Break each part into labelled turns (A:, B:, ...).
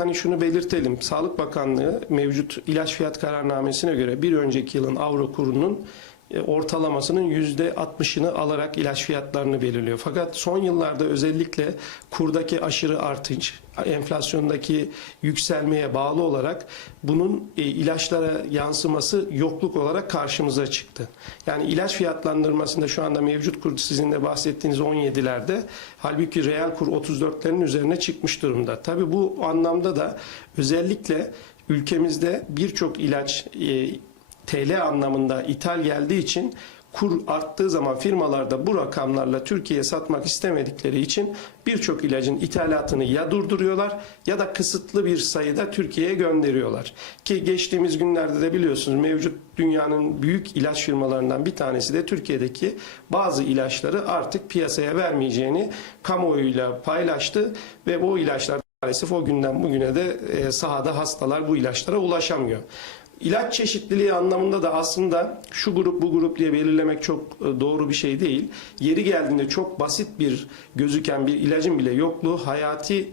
A: Hani şunu belirtelim. Sağlık Bakanlığı mevcut ilaç fiyat kararnamesine göre bir önceki yılın avro kurunun e, ortalamasının %60'ını alarak ilaç fiyatlarını belirliyor. Fakat son yıllarda özellikle kurdaki aşırı artış, enflasyondaki yükselmeye bağlı olarak bunun e, ilaçlara yansıması yokluk olarak karşımıza çıktı. Yani ilaç fiyatlandırmasında şu anda mevcut kur sizin de bahsettiğiniz 17'lerde halbuki reel kur 34'lerin üzerine çıkmış durumda. Tabii bu anlamda da özellikle ülkemizde birçok ilaç e, TL anlamında ithal geldiği için kur arttığı zaman firmalarda bu rakamlarla Türkiye'ye satmak istemedikleri için birçok ilacın ithalatını ya durduruyorlar ya da kısıtlı bir sayıda Türkiye'ye gönderiyorlar. Ki geçtiğimiz günlerde de biliyorsunuz mevcut dünyanın büyük ilaç firmalarından bir tanesi de Türkiye'deki bazı ilaçları artık piyasaya vermeyeceğini kamuoyuyla paylaştı ve bu ilaçlar maalesef o günden bugüne de e, sahada hastalar bu ilaçlara ulaşamıyor. İlaç çeşitliliği anlamında da aslında şu grup bu grup diye belirlemek çok e, doğru bir şey değil. Yeri geldiğinde çok basit bir gözüken bir ilacın bile yokluğu hayati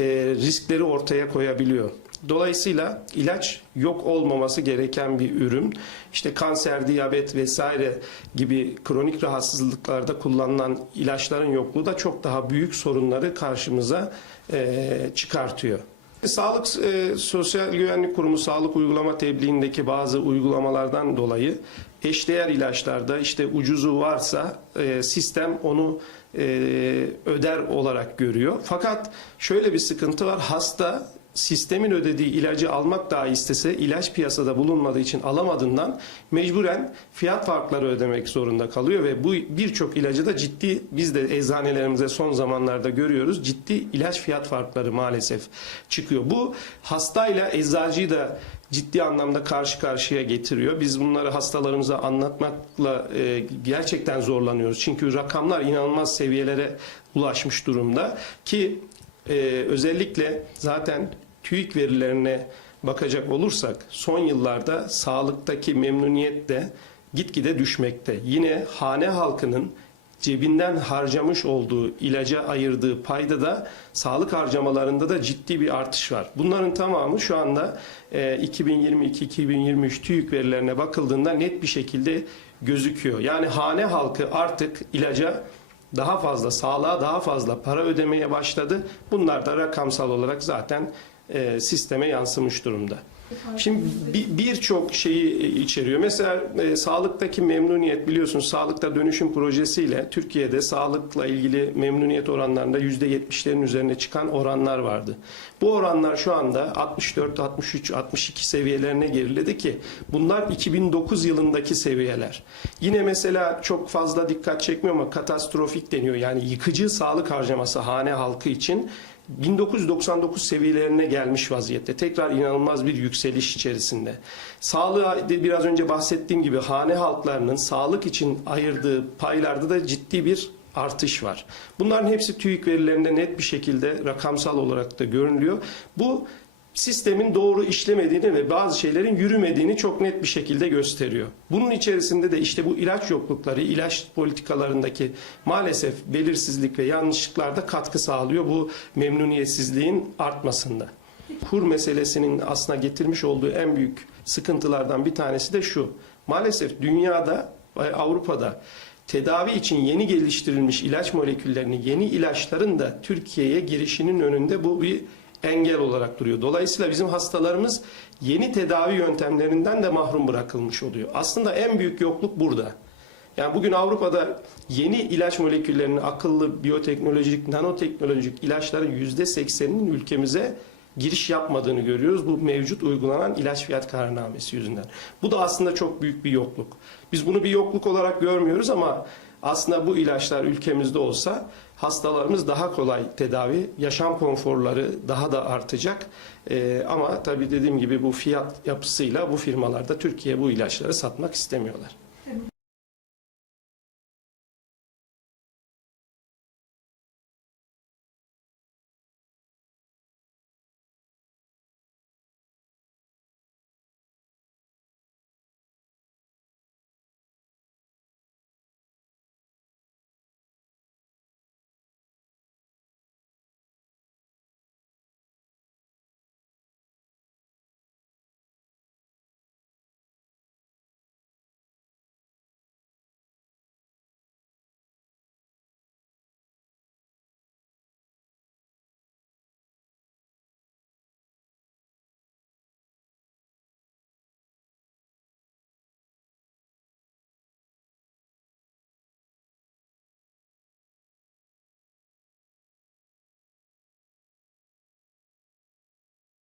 A: e, riskleri ortaya koyabiliyor. Dolayısıyla ilaç yok olmaması gereken bir ürün. İşte kanser, diyabet vesaire gibi kronik rahatsızlıklarda kullanılan ilaçların yokluğu da çok daha büyük sorunları karşımıza e, çıkartıyor. Sağlık e, Sosyal Güvenlik Kurumu sağlık uygulama tebliğindeki bazı uygulamalardan dolayı eşdeğer ilaçlarda işte ucuzu varsa e, sistem onu e, öder olarak görüyor. Fakat şöyle bir sıkıntı var. Hasta sistemin ödediği ilacı almak dahi istese ilaç piyasada bulunmadığı için alamadığından mecburen fiyat farkları ödemek zorunda kalıyor ve bu birçok ilacı da ciddi biz de eczanelerimizde son zamanlarda görüyoruz ciddi ilaç fiyat farkları maalesef çıkıyor. Bu hastayla eczacıyı da ciddi anlamda karşı karşıya getiriyor. Biz bunları hastalarımıza anlatmakla e, gerçekten zorlanıyoruz. Çünkü rakamlar inanılmaz seviyelere ulaşmış durumda ki e, özellikle zaten TÜİK verilerine bakacak olursak son yıllarda sağlıktaki memnuniyet de gitgide düşmekte. Yine hane halkının cebinden harcamış olduğu ilaca ayırdığı payda da sağlık harcamalarında da ciddi bir artış var. Bunların tamamı şu anda e, 2022-2023 TÜİK verilerine bakıldığında net bir şekilde gözüküyor. Yani hane halkı artık ilaca daha fazla sağlığa daha fazla para ödemeye başladı. Bunlar da rakamsal olarak zaten e, sisteme yansımış durumda. Şimdi bir- birçok şeyi içeriyor. Mesela e, sağlıktaki memnuniyet biliyorsunuz sağlıkta dönüşüm projesiyle Türkiye'de sağlıkla ilgili memnuniyet oranlarında %70'lerin üzerine çıkan oranlar vardı. Bu oranlar şu anda 64, 63, 62 seviyelerine geriledi ki bunlar 2009 yılındaki seviyeler. Yine mesela çok fazla dikkat çekmiyor ama katastrofik deniyor. Yani yıkıcı sağlık harcaması hane halkı için 1999 seviyelerine gelmiş vaziyette. Tekrar inanılmaz bir yükseliş içerisinde. Sağlığa biraz önce bahsettiğim gibi hane halklarının sağlık için ayırdığı paylarda da ciddi bir artış var. Bunların hepsi TÜİK verilerinde net bir şekilde rakamsal olarak da görünüyor. Bu sistemin doğru işlemediğini ve bazı şeylerin yürümediğini çok net bir şekilde gösteriyor. Bunun içerisinde de işte bu ilaç yoklukları, ilaç politikalarındaki maalesef belirsizlik ve yanlışlıklar da katkı sağlıyor bu memnuniyetsizliğin artmasında. Kur meselesinin aslında getirmiş olduğu en büyük sıkıntılardan bir tanesi de şu. Maalesef dünyada ve Avrupa'da tedavi için yeni geliştirilmiş ilaç moleküllerini, yeni ilaçların da Türkiye'ye girişinin önünde bu bir engel olarak duruyor. Dolayısıyla bizim hastalarımız yeni tedavi yöntemlerinden de mahrum bırakılmış oluyor. Aslında en büyük yokluk burada. Yani bugün Avrupa'da yeni ilaç moleküllerinin akıllı biyoteknolojik, nanoteknolojik ilaçların %80'inin ülkemize giriş yapmadığını görüyoruz. Bu mevcut uygulanan ilaç fiyat kararnamesi yüzünden. Bu da aslında çok büyük bir yokluk. Biz bunu bir yokluk olarak görmüyoruz ama aslında bu ilaçlar ülkemizde olsa hastalarımız daha kolay tedavi, yaşam konforları daha da artacak. Ee, ama tabii dediğim gibi bu fiyat yapısıyla bu firmalar da Türkiye bu ilaçları satmak istemiyorlar.